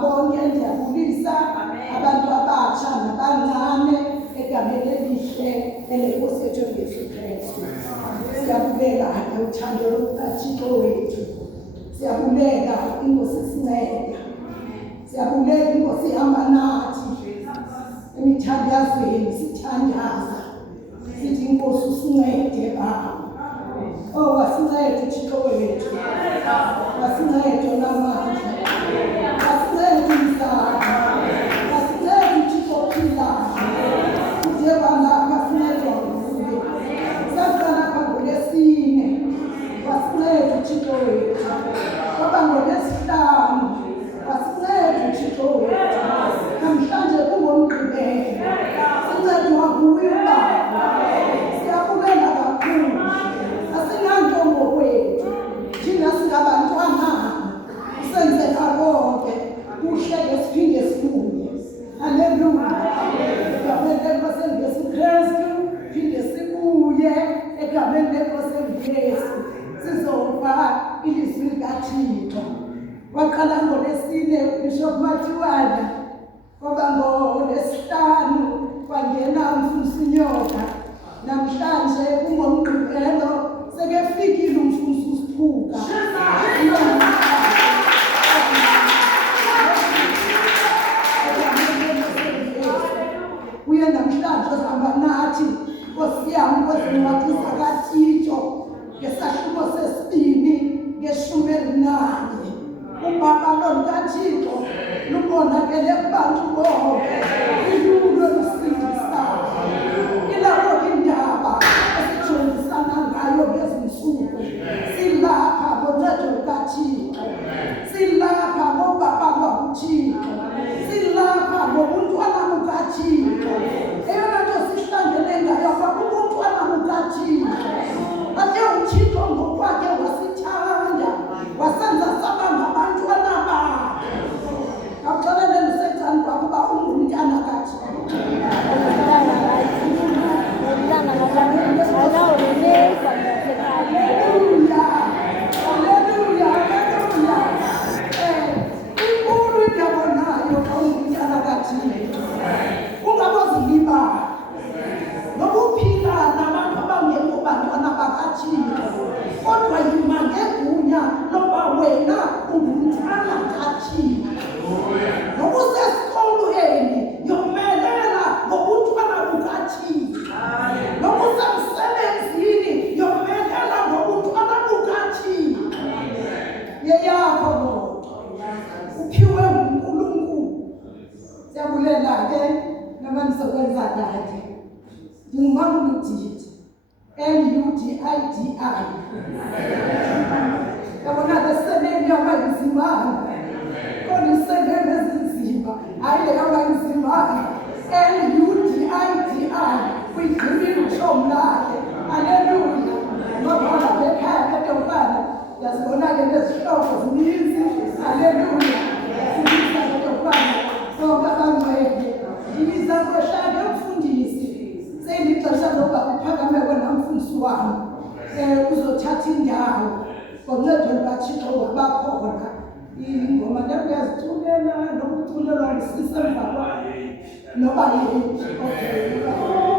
bonke ndiyabulisa abantu abatsha nabancane egameni elihle elenkosi yethu uJesu Kristu. Siyabuleka uthando lukaThixo wethu. Siyabuleka inkosi isinceda. Siyabuleka inkosi ihamba nathi emithandazweni sithandaza. Sithi inkosi usincede Baba. Oh, wasincede uThixo wethu. Wasincede namandla. Wasincede umhlaba. Wasincede uThixo ophilayo. Sithemba lapha sincedwa nguye. Sasala ngolesine. Wasincede uThixo wethu. Kwaba ngolesihlanu. Wasincede uThixo wethu. Namhlanje kungomgqibelo. Sincedwa nguye Baba. Siyabuleka kakhulu. Asinganto ngokwethu. Thina singabantwana. Senzeka konke. Kuhle siphinde sibuye. Haleluya. Egameni lenkosi Yesu Kristu phinde sibuye egameni lenkosi Yesu. Sizova ilizwi likaThixo. Waqala ngolesine uBishop Mathiwana. Kwaba ngolesihlanu kwangena umfundisi Nyoka. Namhlanje kungomgqibelo sekefikile umfundisi uSiphuka. Uye namhlanje uzihamba nathi Nkosi yami Nkosi Nqathisa kaThixo ngesahluko sesibini ngeshumi elinanye. Ubaba lo lukaThixo lubonakele kubantu bonke ilulo lusindisayo. Ilapho indaba esijongisana ngayo lezi nsuku. Silapha ngoncedo lukaThixo. Silapha ngobaba bakuThixo. Silapha ngobuntwana bukaThixo. Eyona nto sihlangene ngayo kwakubuntwana bukaThixo. Ate uThixo ngokwakhe wasithanda wasenza saba ngabantwana bakhe. Akuxelele lusencane kwakuba ungumntana kaThixo. Kodwa yima ngegunya loba wena ungumntana kaThixo. Nokusesikolweni yomelela ngobuntwana bukaThixo. Nokusemsebenzini yomelela ngobuntwana bukaThixo. Yeyakho Lord. Uphiwe nguNkulunkulu. Siyabulela ke namanizokwenza kade. Ngingumamuludidi. LUDIDI. Yabona leseneni yamayizimana. Kona iseneni ezinzima. Hayi le yamayizimana. LUDIDI. Kuyigqibile uShomu lakhe. Haleluya. Ngoba bekhaya kadokana. Yazibona ke lezihloko zininzi. Haleluya. Sibiza kadokana. Sonke abangcwele. Ibiza koshaka umfundisi. Seyilixesha loba uphakame wena mfundisi wami. Uzothatha indawo. Ngoncedo lukaThixo wabakhona. Ingoma leyo uyaziculela nokuculelwa ngisisemva kwakhe. Noba yini. Okay.